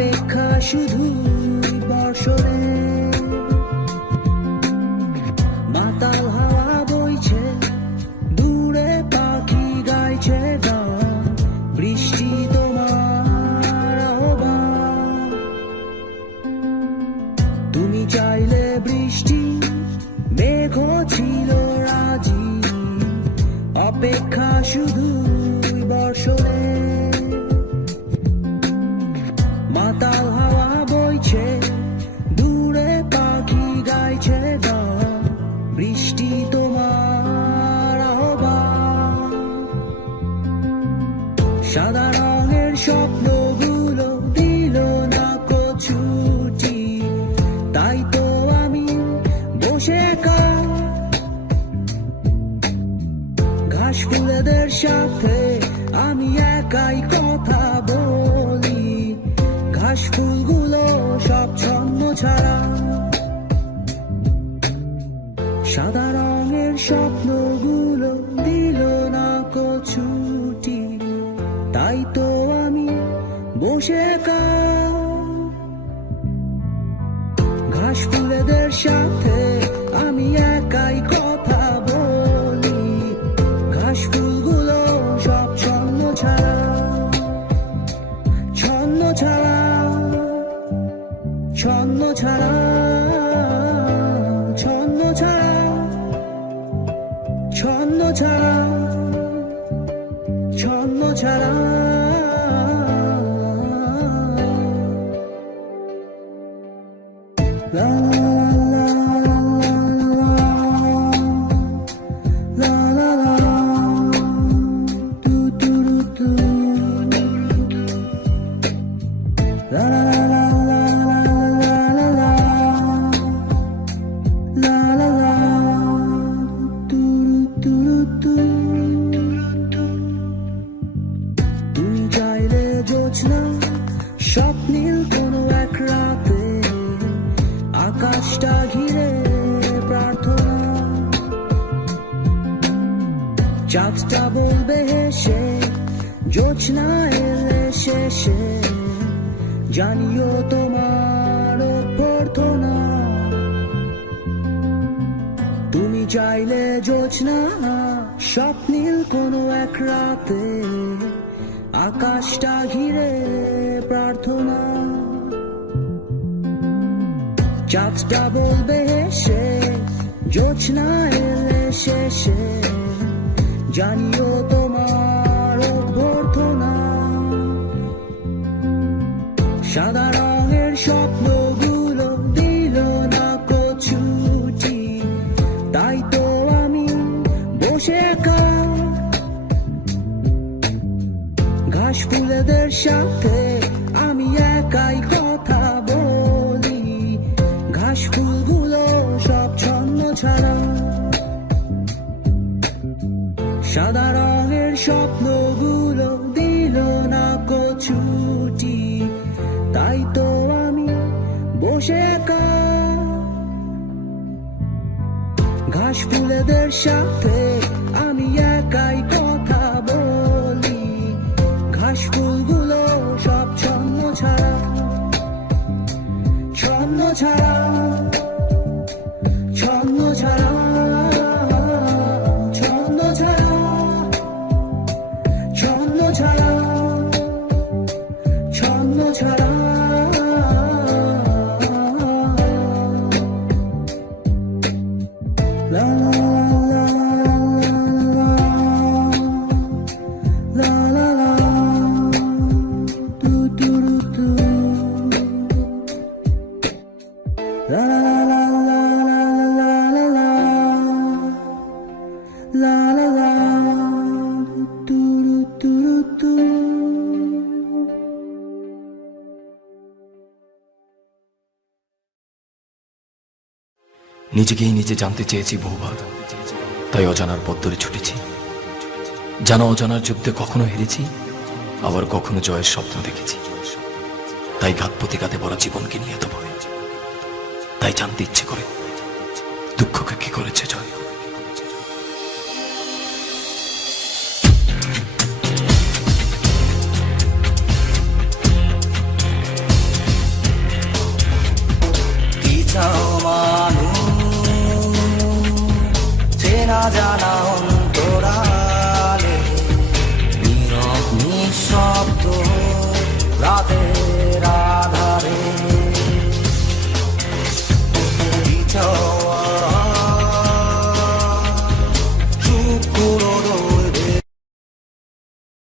অপেক্ষা শুধু বর্ষণে মাতাল হাওয়া বইছে দূরে পাখি গাইছে গান বৃষ্টি তোমার আহ্বান তুমি চাইলে বৃষ্টি মেঘ ছিল রাজি অপেক্ষা শুধু বর্ষণে মাতাল হাওয়া বইছে দূরে পাখি গাইছে গান বৃষ্টি তোমার আহ্বান সাদা রঙের স্বপ্নগুলো দিল না ছুটি তাই তো আমি বসে ঘাস ফুলেদের সাথে আমি একাই কথা বলি ঘাস ফুলগুলো সব ছন্ন ছাড়া সাদা রঙের স্বপ্নগুলো দিল না ছুটি তাই তো আমি বসে ঘাস ফুলেদের সাথে আমি একাই কথা বলি ঘাস ফুলগুলো সব ছন্ন ছাড়া ছন্ন ছাড়া ছন্ন ছাড়া ছন্ন ছাড়া ছন্ন ছাড়া ছন্ন ছাড়া la la la la la do do do la la la la la la la la do do do তুমি চাইলে জোছনা স্বপ্নীল কোনো এক রাতে আকাশটা ঘিরে প্রার্থনা চাঁদটা বলবে হেসে জোছনা এলে শেষে জানিও তোমার প্রার্থনা তুমি চাইলে জোছনা স্বপ্নীল কোনো এক রাতে আকাশটা ঘিরে প্রার্থনা চাঁদটা বলবে হেসে জোছনা এলে শেষে জানিও তোমার অভ্যর্থনা সাদা রঙের স্বপ্নগুলো দিল না ছুটি তাই তো আমি বসে ঘাস ফুলেদের সাথে আমি একাই কথা বলি ঘাস ফুলগুলো সব ছন্ন ছাড়া সাদা রঙের স্বপ্নগুলো দিল না ছুটি তাই তো আমি বসে ঘাস ফুলেদের সাথে আমি একাই কথা বলি ঘাস ফুলগুলো সব ছন্ন ছাড়া ছন্ন ছাড়া ছন্ন ছাড়া ছন্ন ছাড়া ছন্ন ছাড়া ছন্ন ছাড়া la la la la la do do do la la la la la la la la la do do do নিজেকেই নিজে জানতে চেয়েছি বহুবার তাই অজানার পথ ধরে ছুটেছি জানা অজানার যুদ্ধে কখনো হেরেছি আবার কখনো জয়ের স্বপ্ন দেখেছি তাই ঘাত প্রতিঘাতে ভরা জীবনকে নিয়ে এত ভয় তাই জানতে ইচ্ছে করে দুঃখকে কি করেছে জয় শব্দ